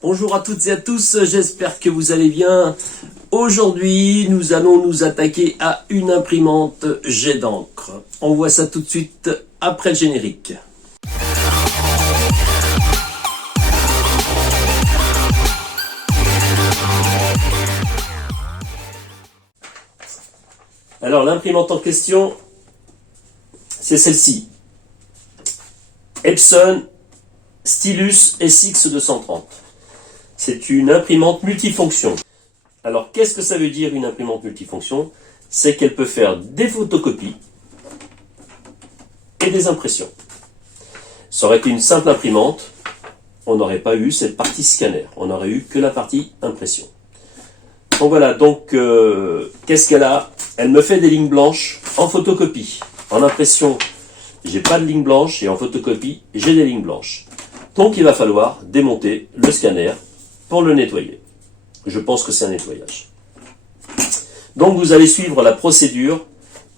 Bonjour à toutes et à tous, j'espère que vous allez bien. Aujourd'hui, nous allons nous attaquer à une imprimante jet d'encre. On voit ça tout de suite après le générique. Alors l'imprimante en question, c'est celle-ci. Epson Stylus SX 230. C'est une imprimante multifonction. Alors qu'est-ce que ça veut dire une imprimante multifonction? C'est qu'elle peut faire des photocopies et des impressions. Ça aurait été une simple imprimante, on n'aurait pas eu cette partie scanner, on n'aurait eu que la partie impression. Donc voilà, qu'est-ce qu'elle a? Elle me fait des lignes blanches en photocopie. En impression, j'ai pas de lignes blanches et en photocopie, j'ai des lignes blanches. Donc il va falloir démonter le scanner pour le nettoyer. Je pense que c'est un nettoyage. Donc vous allez suivre la procédure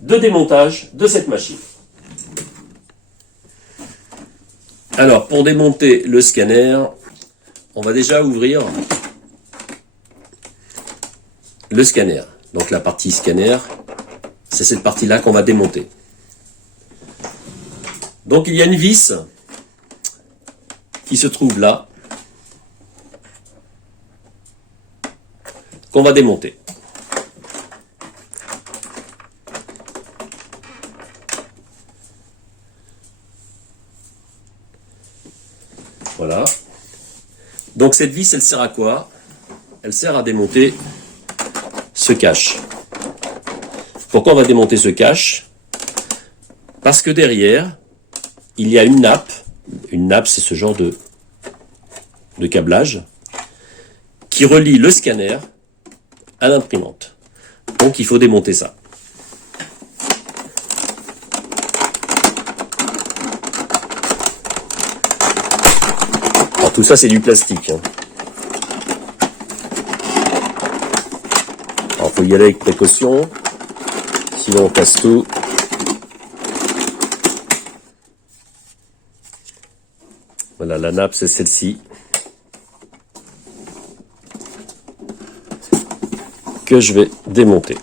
de démontage de cette machine. Alors pour démonter le scanner, on va déjà ouvrir le scanner. Donc la partie scanner, c'est cette partie-là qu'on va démonter. Donc il y a une vis qui se trouve là, qu'on va démonter. Voilà. Donc cette vis, elle sert à quoi? Elle sert à démonter ce cache. Pourquoi on va démonter ce cache? Parce que derrière, il y a une nappe. Une nappe, c'est ce genre de câblage qui relie le scanner à l'imprimante. Donc il faut démonter ça. Alors tout ça c'est du plastique. Alors il faut y aller avec précaution, sinon on casse tout. Voilà, la nappe c'est celle-ci. Que je vais démonter.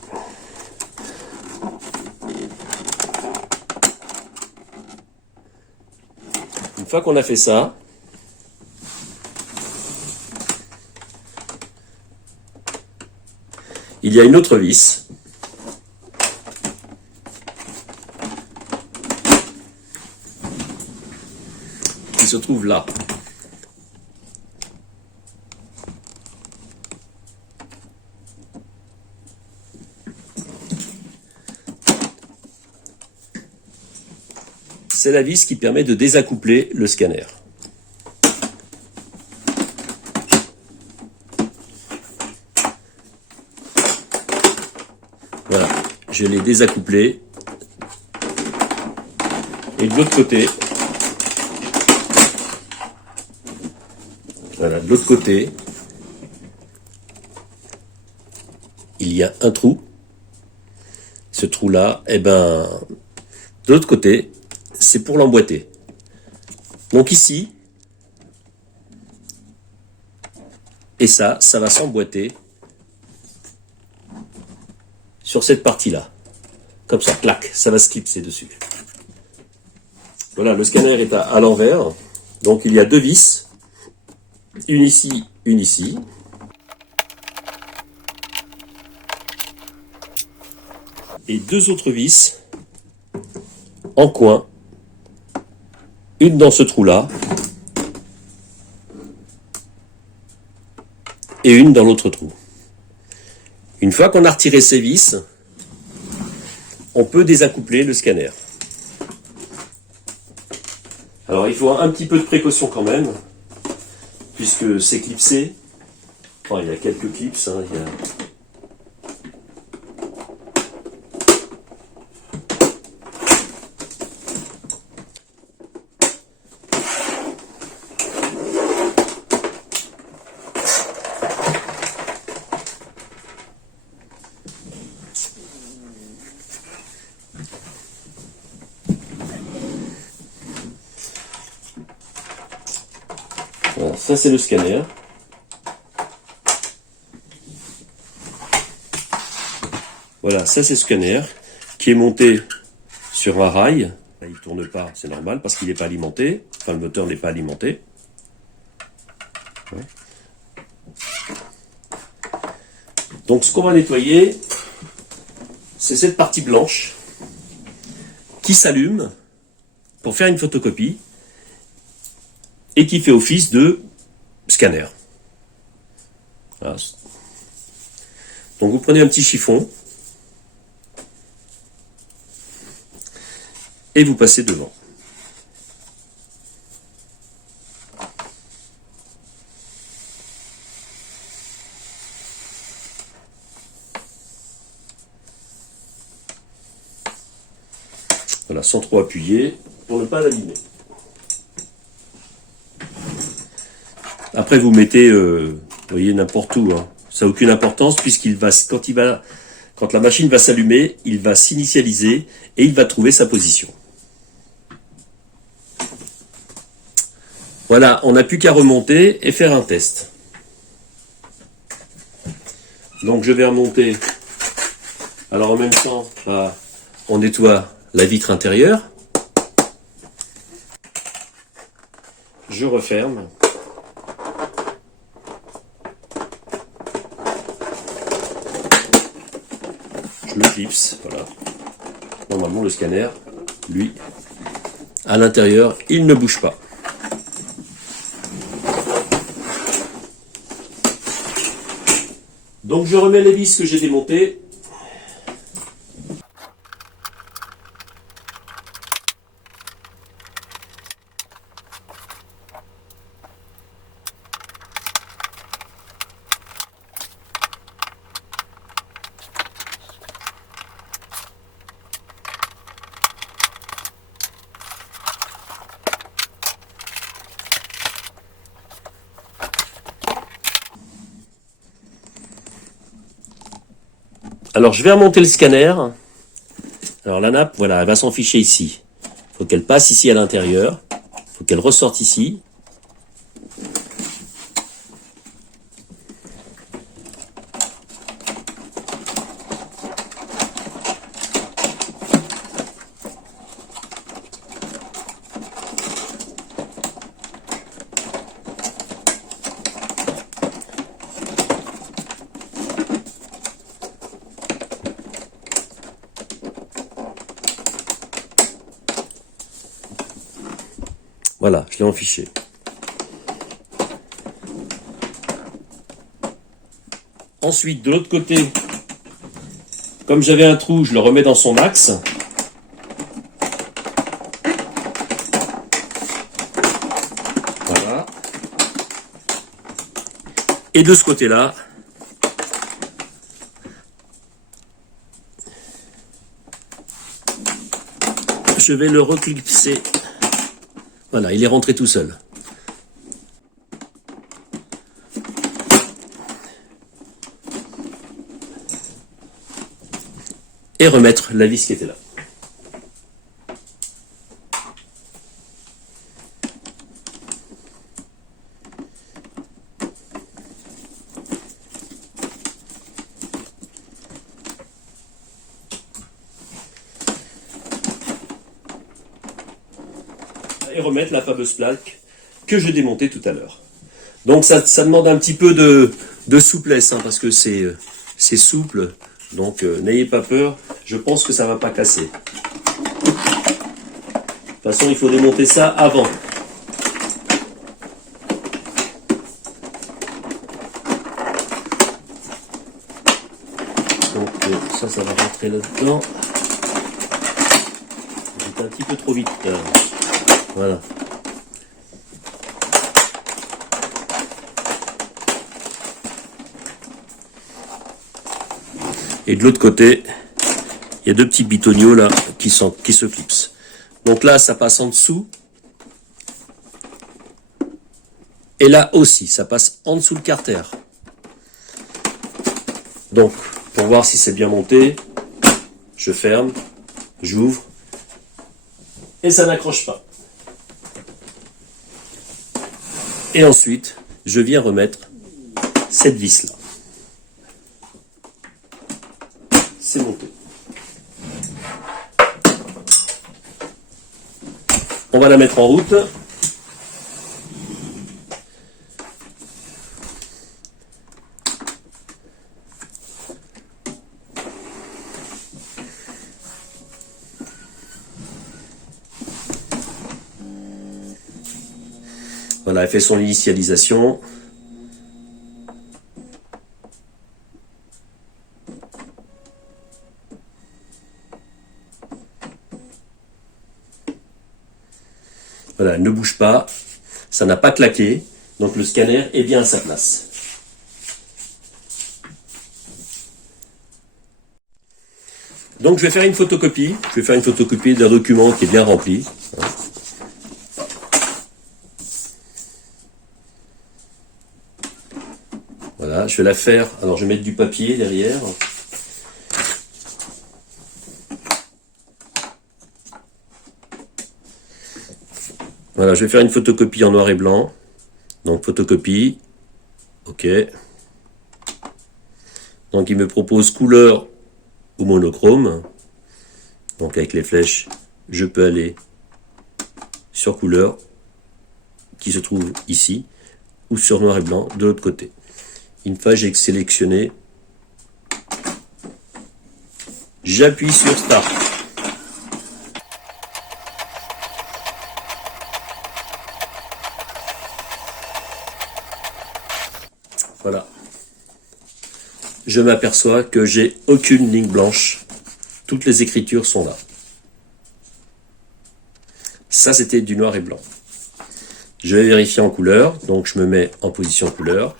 Une fois qu'on a fait ça, il y a une autre vis qui se trouve là. C'est la vis qui permet de désaccoupler le scanner. Voilà, je l'ai désaccouplé. Et de l'autre côté, voilà, de l'autre côté, il y a un trou. Ce trou-là, de l'autre côté, c'est pour l'emboîter. Donc ici, et ça va s'emboîter sur cette partie-là. Comme ça, clac, ça va se clipser dessus. Voilà, le scanner est à l'envers. Donc il y a deux vis. Une ici, une ici. Et deux autres vis en coin. Une dans ce trou-là. Et une dans l'autre trou. Une fois qu'on a retiré ces vis, on peut désaccoupler le scanner. Alors il faut un petit peu de précaution quand même, puisque c'est clipsé. Enfin, il y a quelques clips, il y a... Voilà, ça c'est le scanner. Voilà, ça c'est le scanner qui est monté sur un rail. Là, il ne tourne pas, c'est normal parce qu'il n'est pas alimenté. Enfin, le moteur n'est pas alimenté. Ouais. Donc ce qu'on va nettoyer, c'est cette partie blanche qui s'allume pour faire une photocopie et qui fait office de scanner. Voilà. Donc vous prenez un petit chiffon et vous passez devant. Voilà, sans trop appuyer pour ne pas l'abîmer. Après vous mettez, vous voyez, n'importe où, hein. Ça n'a aucune importance puisqu'il va, quand la machine va s'allumer, il va s'initialiser et il va trouver sa position. Voilà, on n'a plus qu'à remonter et faire un test. Donc je vais remonter. Alors en même temps, on nettoie la vitre intérieure. Je referme. Je le clipse, voilà. Normalement le scanner, lui, à l'intérieur, il ne bouge pas. Donc je remets les vis que j'ai démontées. Alors je vais remonter le scanner. Alors la nappe, voilà, elle va s'en ficher ici. Il faut qu'elle passe ici à l'intérieur. Il faut qu'elle ressorte ici. Voilà, je l'ai enfiché. Ensuite, de l'autre côté, comme j'avais un trou, je le remets dans son axe. Voilà. Et de ce côté-là, je vais le reclipser. Voilà, il est rentré tout seul. Et remettre la vis qui était là. Et remettre la fameuse plaque que je démontais tout à l'heure. Donc ça demande un petit peu de souplesse, hein, parce que c'est souple. Donc n'ayez pas peur, je pense que ça ne va pas casser. De toute façon, il faut démonter ça avant. Donc ça va rentrer là-dedans. J'étais un petit peu trop vite. Voilà. Et de l'autre côté, il y a deux petits bitoniaux là qui se clipsent. Donc là, ça passe en dessous. Et là aussi, ça passe en dessous le carter. Donc, pour voir si c'est bien monté, je ferme, j'ouvre, et ça n'accroche pas. Et ensuite, je viens remettre cette vis là. c'est monté. On va la mettre en route. Voilà, elle fait son initialisation. Voilà, elle ne bouge pas, ça n'a pas claqué, donc le scanner est bien à sa place. Donc je vais faire une photocopie, d'un document qui est bien rempli. Voilà, je vais la faire, alors je vais mettre du papier derrière. Voilà, je vais faire une photocopie en noir et blanc. Donc photocopie, ok. Donc il me propose couleur ou monochrome. Donc avec les flèches, je peux aller sur couleur, qui se trouve ici, ou sur noir et blanc de l'autre côté. Une fois j'ai sélectionné, j'appuie sur Start. Voilà. Je m'aperçois que j'ai aucune ligne blanche. Toutes les écritures sont là. Ça, c'était du noir et blanc. Je vais vérifier en couleur. Donc, je me mets en position couleur.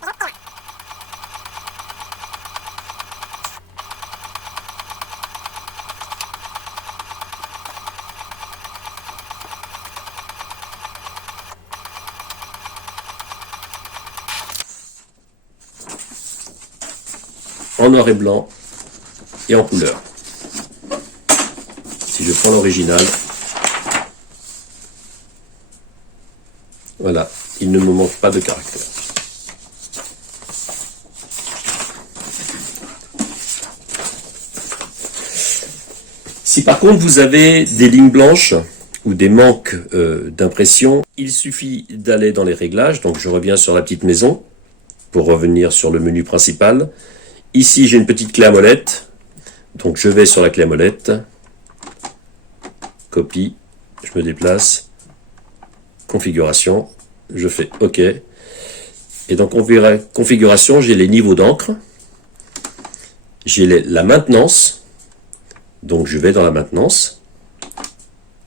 En noir et blanc et en couleur. Si je prends l'original, voilà, il ne me manque pas de caractère. Si par contre vous avez des lignes blanches ou des manques d'impression, il suffit d'aller dans les réglages. Donc je reviens sur la petite maison pour revenir sur le menu principal. Ici, j'ai une petite clé à molette, donc je vais sur la clé à molette, copie, je me déplace, configuration, je fais OK. Et donc, on verra configuration, j'ai les niveaux d'encre, j'ai la maintenance, donc je vais dans la maintenance,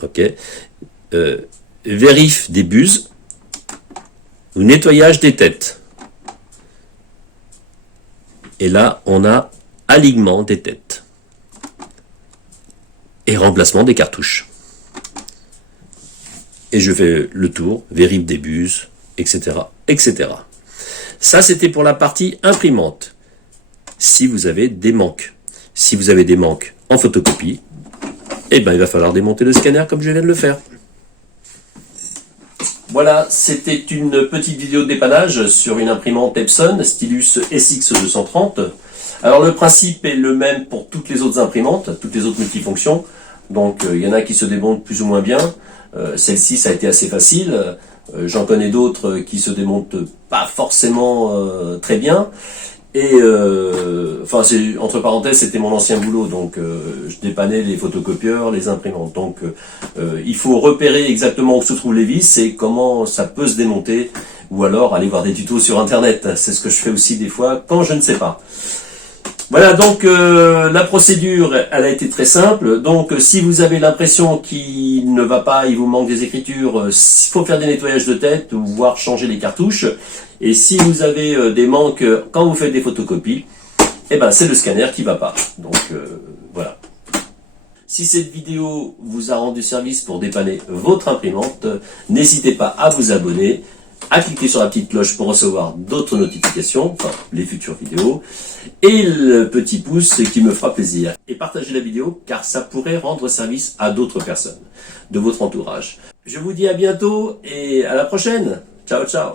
OK. Vérif des buses ou nettoyage des têtes. Et là, on a alignement des têtes et remplacement des cartouches. Et je fais le tour, vérifie des buses, etc., etc. Ça, c'était pour la partie imprimante. Si vous avez des manques, en photocopie, eh ben, il va falloir démonter le scanner comme je viens de le faire. Voilà, c'était une petite vidéo de dépannage sur une imprimante Epson Stylus SX230. Alors le principe est le même pour toutes les autres imprimantes, toutes les autres multifonctions. Donc il y en a qui se démontent plus ou moins bien. Celle-ci, ça a été assez facile. J'en connais d'autres qui se démontent pas forcément très bien. Et enfin, entre parenthèses, c'était mon ancien boulot, donc je dépannais les photocopieurs, les imprimantes. Donc il faut repérer exactement où se trouvent les vis et comment ça peut se démonter, ou alors aller voir des tutos sur internet. C'est ce que je fais aussi des fois quand je ne sais pas. Voilà, donc la procédure, elle a été très simple. Donc si vous avez l'impression qu'il ne va pas, il vous manque des écritures, il faut faire des nettoyages de tête ou voire changer les cartouches. Et si vous avez des manques quand vous faites des photocopies, eh ben c'est le scanner qui va pas. Donc voilà. Si cette vidéo vous a rendu service pour dépanner votre imprimante, n'hésitez pas à vous abonner, à cliquer sur la petite cloche pour recevoir d'autres notifications, enfin les futures vidéos, et le petit pouce qui me fera plaisir. Et partagez la vidéo car ça pourrait rendre service à d'autres personnes de votre entourage. Je vous dis à bientôt et à la prochaine. Ciao, ciao.